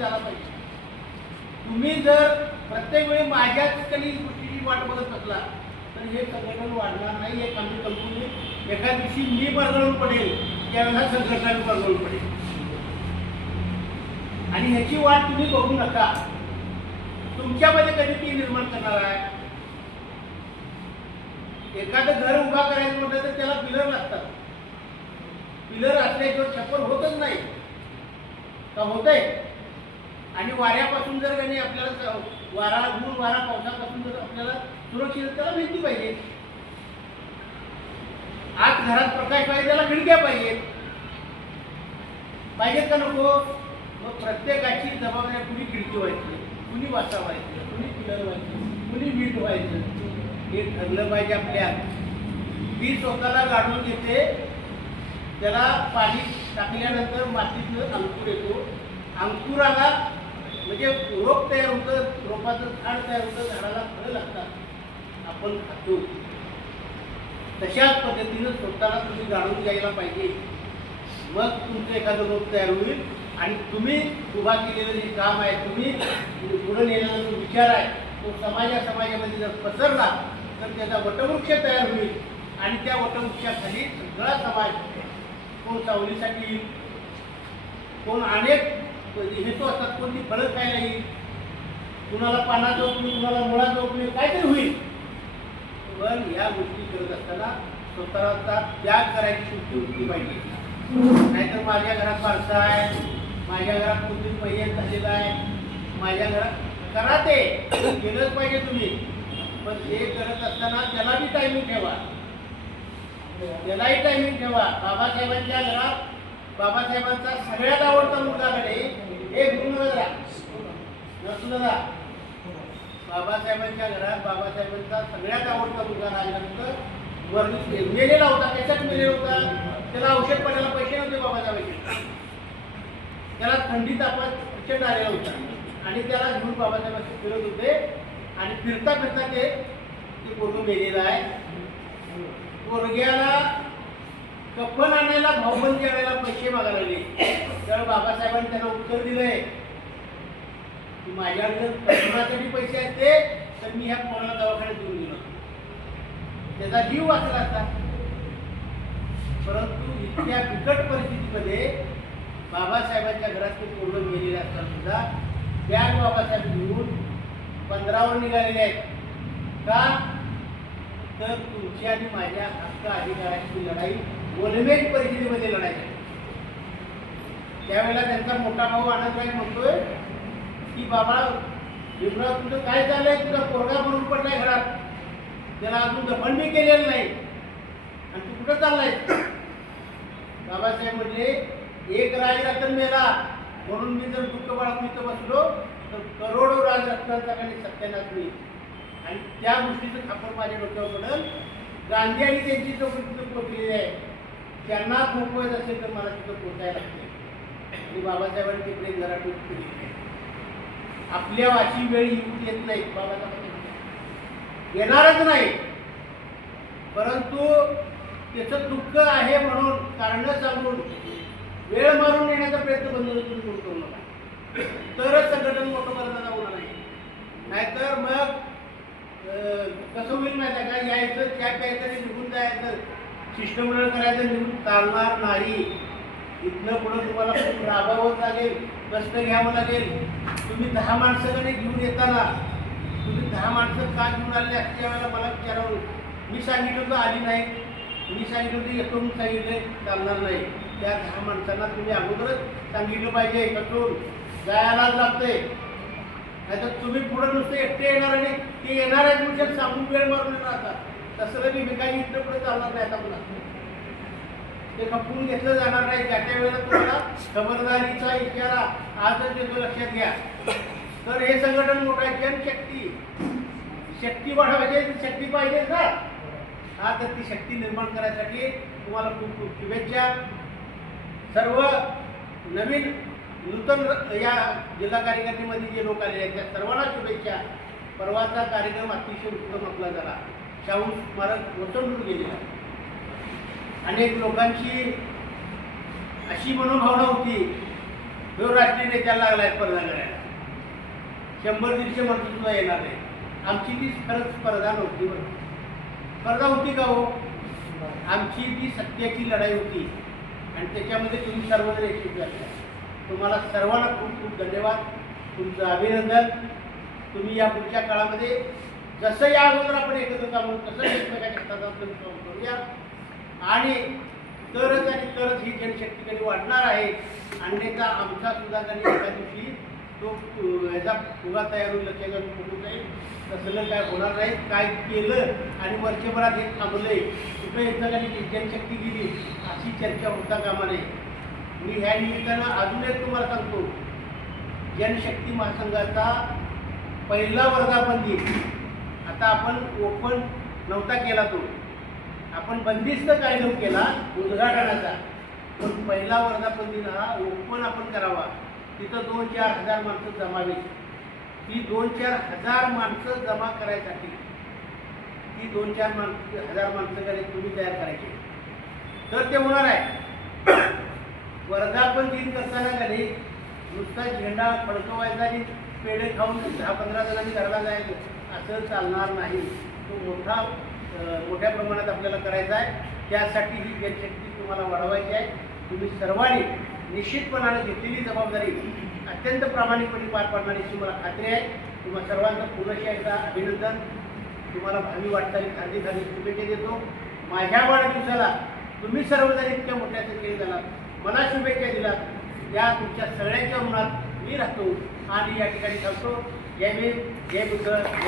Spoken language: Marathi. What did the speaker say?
झाला पाहिजे. तुम्ही जर प्रत्येक वेळी माझ्याच कधी गोष्टीची वाट बघत असला तर हे संघटन वाढणार नाही. एक आमची कंपनी एका दिवशी मी बरगळून पडेल त्यावेळेला संघटना बरगळून पडेल आणि ह्याची वाट तुम्ही बघू नका. तुमच्यामध्ये कधी ती निर्माण करणार आहे. एखादं घर उभा करायचं म्हटलं तर त्याला पिलर लागतात. पिलर असल्याशिवाय छप्पर होतच नाही का होतंय. आणि वाऱ्यापासून जर काही आपल्याला वारा ऊन वारा पावसापासून जर आपल्याला सुरक्षित त्याला भिंती पाहिजे. आत घरात प्रकाश पाहिजे त्याला खिडक्या पाहिजेत का नको. मग प्रत्येकाची जबाबदारी कुणी खिडकी व्हायची, कुणी वाचा व्हायचं, कुणी पिलर व्हायचं, कुणी वीट व्हायचं हे ठरलं पाहिजे. आपल्या ती स्वतःला गाडून घेते. त्याला पाणी टाकल्यानंतर मातीतनं अंकुर येतो. अंकुराला म्हणजे रोप तयार होतं, रोपाचं झाड तयार होतं, झाडाला फळं लागतात, आपण खातो. तशाच पद्धतीनं स्वतःला तुम्ही गाडून घ्यायला पाहिजे. मग तुमचं एखादं रोप तयार होईल आणि तुम्ही उभा केलेलं जे काम आहे, तुम्ही पुढे नेलेला जो विचार आहे तो समाजामध्ये जर पसरला तर त्याचा वटवृक्ष तयार होईल आणि त्या वटवृक्षाखाली सगळा समाज कोण सावलीसाठी येईल, कोण अनेक हेतू असतात, कोणती फळं खायला येईल, कुणाला पानाचं उपयोग, कुणाला मुळाचा उपयोग काहीतरी होईल. पण या गोष्टी करत असताना स्वतःचा त्याग करायची सुट्टी होती पाहिजे. नाहीतर माझ्या घरात माणसं आहे, माझ्या घरात कोणतरी मैयत झालेला आहे, माझ्या घरात करा ते केलंच पाहिजे तुम्ही. पण ते करत असताना त्याला बी टायमिंग ठेवा, त्यालाही टायमिंग ठेवा. बाबासाहेबांच्या घरात बाबासाहेबांचा सगळ्यात आवडता मुलगा कडे एक गुरुनगरा नसुनदा. बाबासाहेबांच्या घरात बाबासाहेबांचा सगळ्यात आवडता मुलगा राजनंतर वरती मेलेला होता. त्याच्यात मेलेला होता. त्याला औषध पडायला पैसे नव्हते बाबासाहेबांचे. त्याला थंडी तापात प्रचंड आलेला होता आणि त्याला घेऊन बाबासाहेबांचे फिरत होते आणि फिरता फिरता ते पोरगं मेलेलं आहे. पोरग्याला कफन आणायला भाऊबंदी आणायला पैसे मागायला लागले. तर बाबासाहेबांनी त्यांना उत्तर दिलंय की माझ्याकडे कफनासाठी पैसे आहेत ते तर मी ह्या पोराला दवाखान्यात देऊन दिलं, त्याचा जीव वाचला असता. परंतु इतक्या बिकट परिस्थितीमध्ये बाबासाहेबांच्या घरात ते पोरगं गेलेले असतात सुद्धा बॅग बाबासाहेब घेऊन 15वर निघालेले आहेत. का तर तुमची आणि माझ्या हक्क अधिकाराची लढाई गोलमेज परिस्थितीमध्ये लढायची. त्यावेळेला त्यांचा मोठा भाऊ आनंदराय म्हणतोय की बाबा भीमराव तुझं काय चाललंय, तुझा पोरगा म्हणून पडलाय घरात, त्याला अजून दफन बी केलेलं नाही आणि तू कुठं चाललाय. बाबासाहेब म्हणले एक राजरत्न मेला म्हणून मी जर दुःख बाळगून इथं बसलो तर करोडो राजरत्नांचा काही सत्यानाश होईल आणि त्या गोष्टीचं खापर माझ्या डोक्यावर पडेल. गांधी आणि त्यांची चौकटी तिथं पोचलेली आहे, त्यांना थोपवायचं असेल तर मला तिथं पोचायला लागते. आणि बाबासाहेबांनी तिकडे जरा केली. आपल्या वाची वेळ येऊन येत नाही, बाबासाहेब येणारच नाही. परंतु त्याचं दुःख आहे म्हणून कारण सांगून वेळ मारून येण्याचा प्रयत्न बंद करू नका. तरच संघटन मोठं करता होणार नाही. नाहीतर मग कसं होईल माहिती आहे का, यायचं त्या प्यायचं निघून जायचं, शिष्टमंडळ करायचं निघून चालणार नाही. इथनं पुढं तुम्हाला खूप राबावं लागेल, कष्ट घ्यावं लागेल. तुम्ही 10 माणसाकडे घेऊन येताना तुम्ही 10 माणसं का घेऊन आले असते वेळेला मला विचारावं. मी सांगितलं तर आली नाही, मी सांगितलं तर येतो म्हणून सांगितलं चालणार नाही. त्या 10 माणसांना तुम्ही अगोदरच सांगितलं पाहिजे कसून जायलाच लागतंय. नाहीतर तुम्ही पुढं नुसतं एकटे येणार आणि ते येणार आहेत म्हणजे सांगून वेळ मारून येणार आता. तसं मी काही इथं पुढे चालणार नाही. आता मला ते खपवून घेतलं जाणार नाही. त्या वेळेला तुम्हाला खबरदारीचा इशारा आजच देतो, लक्षात घ्या. तर हे संघटन मोठं आहे. जनशक्ती शक्ती वाढवायची, शक्ती पाहिजे का हा, तर ती शक्ती निर्माण करायसाठी तुम्हाला खूप खूप शुभेच्छा. सर्व नवीन नूतन या जिल्हा कार्यकारिणीमध्ये जे लोक आले आहेत त्या सर्वांना शुभेच्छा. परवाचा कार्यक्रम अतिशय उत्तम आपला झाला. शाहू स्मारक वसंतून गेलेला. अनेक लोकांची अशी मनोभावना होती तो राष्ट्रीय नेत्याला लागलाय स्पर्धा करायला. 100-150 माणसं सुद्धा येणार नाही. आमची ती खरंच स्पर्धा नव्हती. बरं स्पर्धा होती का हो? आमची ती सत्याची लढाई होती आणि त्याच्यामध्ये तुम्ही सर्वजण यशस्वी झाले. तुम्हाला सर्वांना खूप खूप धन्यवाद, तुमचं अभिनंदन. तुम्ही या पुढच्या काळामध्ये जसं या अगोदर आपण एकत्र काम करू तसं एकमेकाच्या हातात काम करूया आणि तरच आणि तरच ही जनशक्ती कधी वाढणार आहे. अन्यथा आमचा सुद्धा कधी एका दिवशी तो ह्याचा फुगा तयार होईल, लक्षात फुटून जाईल. तसलं काय होणार नाही. काय केलं आणि वर्षभरात हे थांबलंय कुठं एकमेकांनी जनशक्ती गेली अशी चर्चा होता कामा नये. मी ह्या निमित्तानं अजून एक तुम्हाला सांगतो, जनशक्ती महासंघाचा पहिला वर्धापन दिन आता आपण ओपन नव्हता केला, तो आपण बंदिस्त कार्यक्रम केला उद्घाटनाचा, पण पहिला वर्धापन दिन हा ओपन आपण करावा. तिथं 2-4 हजार माणसं जमावी. ती 2-4 हजार माणसं जमा करायसाठी ती 2-4 हजार माणसं करायची तुम्ही तयार करायची, तर ते होणार आहे. वर्धापन दिन करताना कधी नुसता झेंडा फडकवायचा आणि पेढे खाऊन 10-15 जणांनी घराला जायचं असं चालणार नाही. तो मोठ्या प्रमाणात आपल्याला करायचा आहे. त्यासाठी ही जनशक्ती तुम्हाला वाढवायची आहे. तुम्ही सर्वांनी निश्चितपणाने घेतलेली जबाबदारी अत्यंत प्रामाणिकपणे पार पाडण्याची मला खात्री आहे. तुम्हा सर्वांचं पुनश्च एकदा अभिनंदन. तुम्हाला भावी वाटचाली खाली शुभेच्छा देतो. माझ्या वाढदिवसाला तुम्ही सर्वजण इतक्या मोठ्या संख्येने झालात, मला शुभेच्छा दिलात, या तुमच्या सगळ्यांच्या मनात मी राहतो आणि या ठिकाणी सांगतो जय भीम, जय बुद्ध.